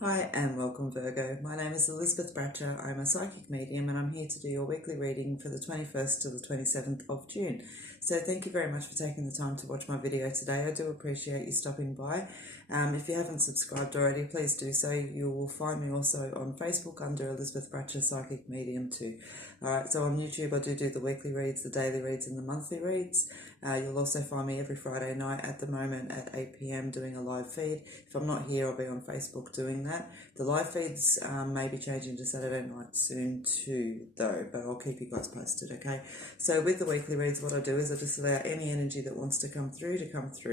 Hi and welcome Virgo. My name is Elizabeth Bratcher. I'm a psychic medium and I'm here to do your weekly reading for the 21st to the 27th of June. So thank you very much for taking the time to watch my video today. I do appreciate you stopping by. If you haven't subscribed already, please do so. You will find me also on Facebook under Elizabeth Bratcher Psychic Medium too. Alright, so on YouTube I do the weekly reads, the daily reads and the monthly reads. You'll also find me every Friday night at the moment at 8 p.m. doing a live feed. If I'm not here, I'll be on Facebook doing that. The live feeds may be changing to Saturday night soon too, though, but I'll keep you guys posted, okay? So with the weekly reads, what I do is I just allow any energy that wants to come through.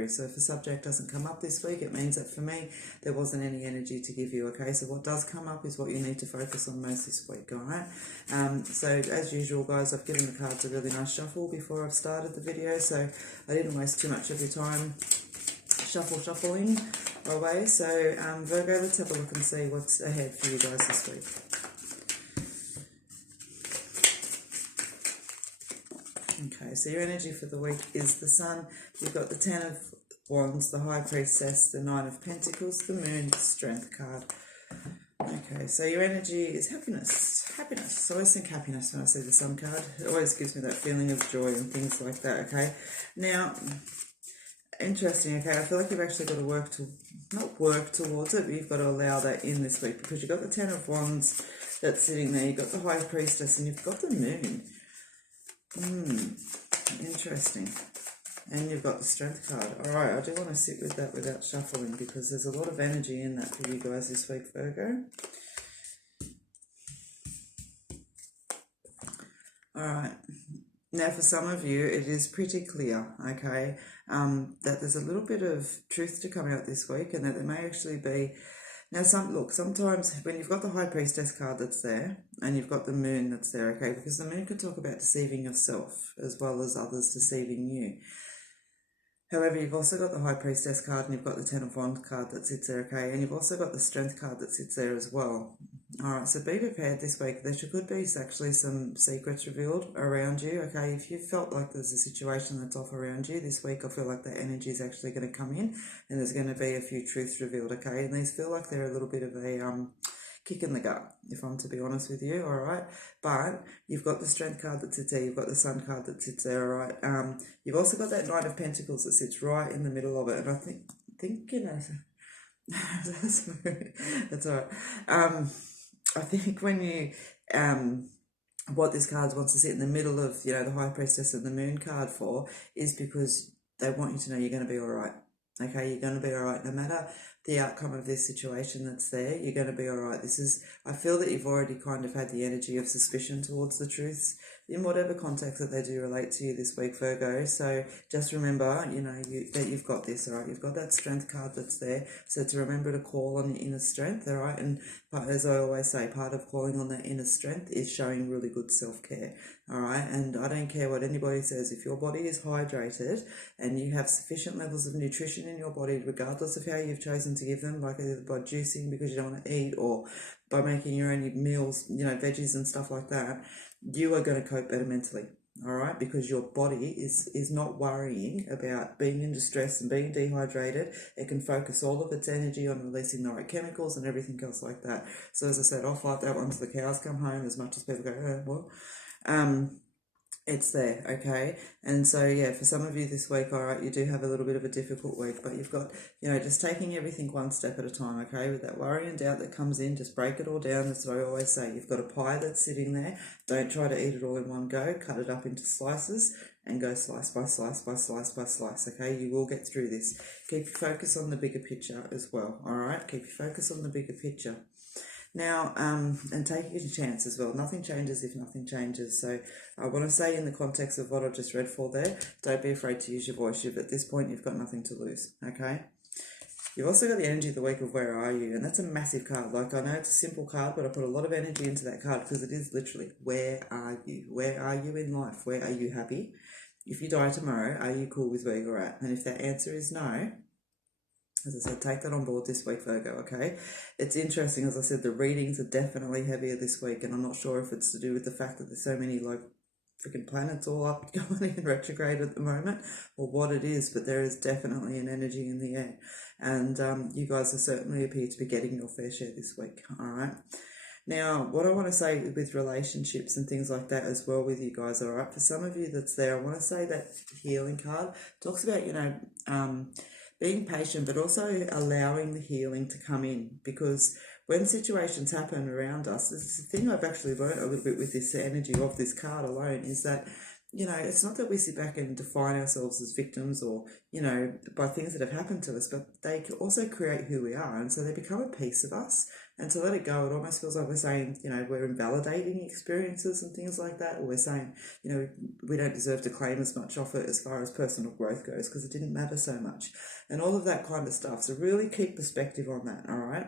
So if a subject doesn't come up this week, it means that for me, there wasn't any energy to give you, okay? So what does come up is what you need to focus on most this week, all right? So as usual, guys, I've given the cards a really nice shuffle before I've started the video, so I didn't waste too much of your time shuffling away. So Virgo, let's have a look and see what's ahead for you guys this week. Okay, so your energy for the week is the Sun. You've got the Ten of Wands, the High Priestess, the Nine of Pentacles, the Moon, the Strength card. Okay, so your energy is happiness. Happiness. I always think happiness when I see the Sun card. It always gives me that feeling of joy and things like that, okay? Now, interesting, okay, I feel like you've actually got to not work towards it, but you've got to allow that in this week because you've got the Ten of Wands that's sitting there, you've got the High Priestess, and you've got the Moon. Interesting. And you've got the Strength card. Alright, I do want to sit with that without shuffling because there's a lot of energy in that for you guys this week, Virgo. Alright. Now, for some of you, it is pretty clear, okay, that there's a little bit of truth to come out this week and that there may actually be... Now, sometimes when you've got the High Priestess card that's there and you've got the Moon that's there, okay, because the Moon can talk about deceiving yourself as well as others deceiving you. However, you've also got the High Priestess card and you've got the Ten of Wands card that sits there, okay? And you've also got the Strength card that sits there as well. Alright, so be prepared this week. There could be actually some secrets revealed around you, okay? If you felt like there's a situation that's off around you this week, I feel like that energy is actually going to come in and there's going to be a few truths revealed, okay? And these feel like they're a little bit of a... kick in the gut, if I'm to be honest with you, all right? But you've got the Strength card that sits there, you've got the Sun card that sits there, all right? You've also got that Knight of Pentacles that sits right in the middle of it, and I think you know, that's all right. I think when you, what this card wants to sit in the middle of, you know, the High Priestess and the Moon card for is because they want you to know you're going to be all right. Okay, you're going to be all right no matter the outcome of this situation that's there. You're going to be all right. I feel that you've already kind of had the energy of suspicion towards the truths in whatever context that they do relate to you this week, Virgo. So just remember, you know, that you've got this, all right? You've got that Strength card that's there. So to remember to call on your inner strength, all right? And as I always say, part of calling on that inner strength is showing really good self-care, all right? And I don't care what anybody says. If your body is hydrated and you have sufficient levels of nutrition in your body, regardless of how you've chosen to give them, like either by juicing because you don't want to eat or by making your own meals, you know, veggies and stuff like that, you are going to cope better mentally, all right? Because your body is not worrying about being in distress and being dehydrated. It can focus all of its energy on releasing the right chemicals and everything else like that. So as I said, I'll fight that one till the cows come home, as much as people go, oh, well. It's there, okay? And so, yeah, for some of you this week, all right, you do have a little bit of a difficult week, but you've got, you know, just taking everything one step at a time, okay? With that worry and doubt that comes in, just break it all down. That's what I always say. You've got a pie that's sitting there. Don't try to eat it all in one go. Cut it up into slices and go slice by slice by slice by slice, okay? You will get through this. Keep your focus on the bigger picture as well, all right? Keep your focus on the bigger picture. Now, and taking a chance as well. Nothing changes if nothing changes. So I want to say in the context of what I've just read for there, don't be afraid to use your voice. At this point, you've got nothing to lose, okay? You've also got the energy of the week of where are you? And that's a massive card. Like, I know it's a simple card, but I put a lot of energy into that card because it is literally, where are you? Where are you in life? Where are you happy? If you die tomorrow, are you cool with where you're at? And if that answer is no, as I said, take that on board this week, Virgo, okay? It's interesting, as I said, the readings are definitely heavier this week, and I'm not sure if it's to do with the fact that there's so many, like, freaking planets all up going in retrograde at the moment, or what it is, but there is definitely an energy in the air, and you guys are certainly appear to be getting your fair share this week. All right. Now, what I want to say with relationships and things like that as well with you guys, all right, for some of you that's there, I want to say that healing card talks about, being patient, but also allowing the healing to come in, because when situations happen around us, this is the thing I've actually learned a little bit with this energy of this card alone, is that, it's not that we sit back and define ourselves as victims or, by things that have happened to us, but they can also create who we are. And so they become a piece of us. And to let it go, it almost feels like we're saying, we're invalidating experiences and things like that. Or we're saying, we don't deserve to claim as much of it as far as personal growth goes because it didn't matter so much. And all of that kind of stuff. So really keep perspective on that, all right?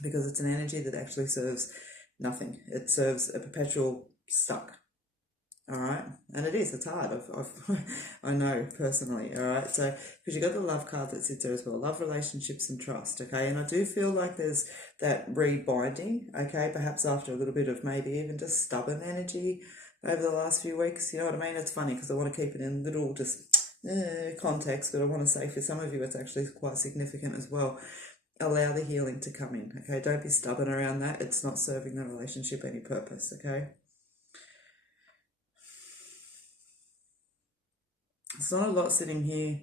Because it's an energy that actually serves nothing. It serves a perpetual stuck. All right, and it's hard. I know personally. All right, so because you got the love card that sits there as well, love, relationships, and trust. Okay, and I do feel like there's that rebinding. Okay, perhaps after a little bit of maybe even just stubborn energy over the last few weeks. You know what I mean? It's funny because I want to keep it in little just context, but I want to say for some of you it's actually quite significant as well. Allow the healing to come in. Okay, don't be stubborn around that. It's not serving the relationship any purpose. Okay. It's not a lot sitting here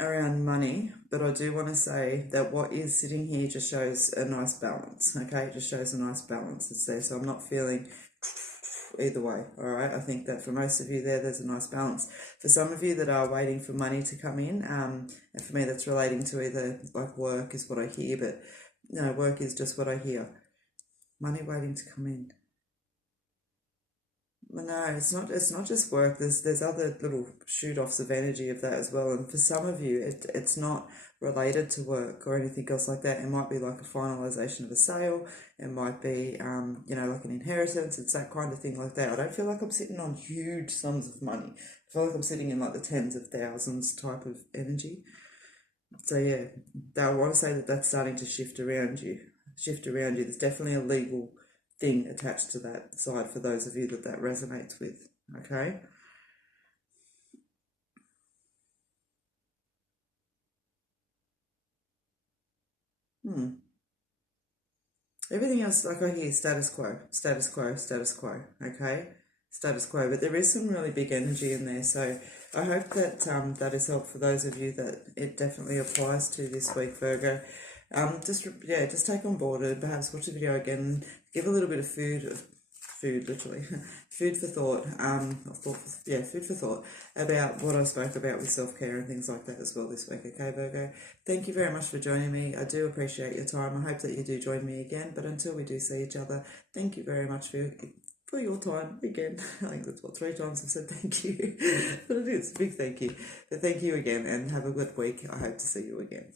around money, but I do want to say that what is sitting here just shows a nice balance, okay? It just shows a nice balance. It's there, so I'm not feeling either way, all right? I think that for most of you there's a nice balance. For some of you that are waiting for money to come in, and for me that's relating to either like work is what I hear, but work is just what I hear. Money waiting to come in. No, it's not. It's not just work. There's other little shoot offs of energy of that as well. And for some of you, it's not related to work or anything else like that. It might be like a finalization of a sale. It might be like an inheritance. It's that kind of thing like that. I don't feel like I'm sitting on huge sums of money. I feel like I'm sitting in like the tens of thousands type of energy. So yeah, I want to say that that's starting to shift around you. There's definitely a legal thing attached to that side for those of you that resonates with, okay? Everything else, like I hear status quo, okay? Status quo, but there is some really big energy in there, so I hope that that is helpful for those of you that it definitely applies to this week, Virgo. Just take on board it, perhaps watch the video again, give a little bit of food literally, food for thought, food for thought about what I spoke about with self-care and things like that as well this week, okay, Virgo? Thank you very much for joining me. I do appreciate your time. I hope that you do join me again, but until we do see each other, thank you very much for your time again. I think that's 3 times I've said thank you, but it is a big thank you. But thank you again and have a good week. I hope to see you again.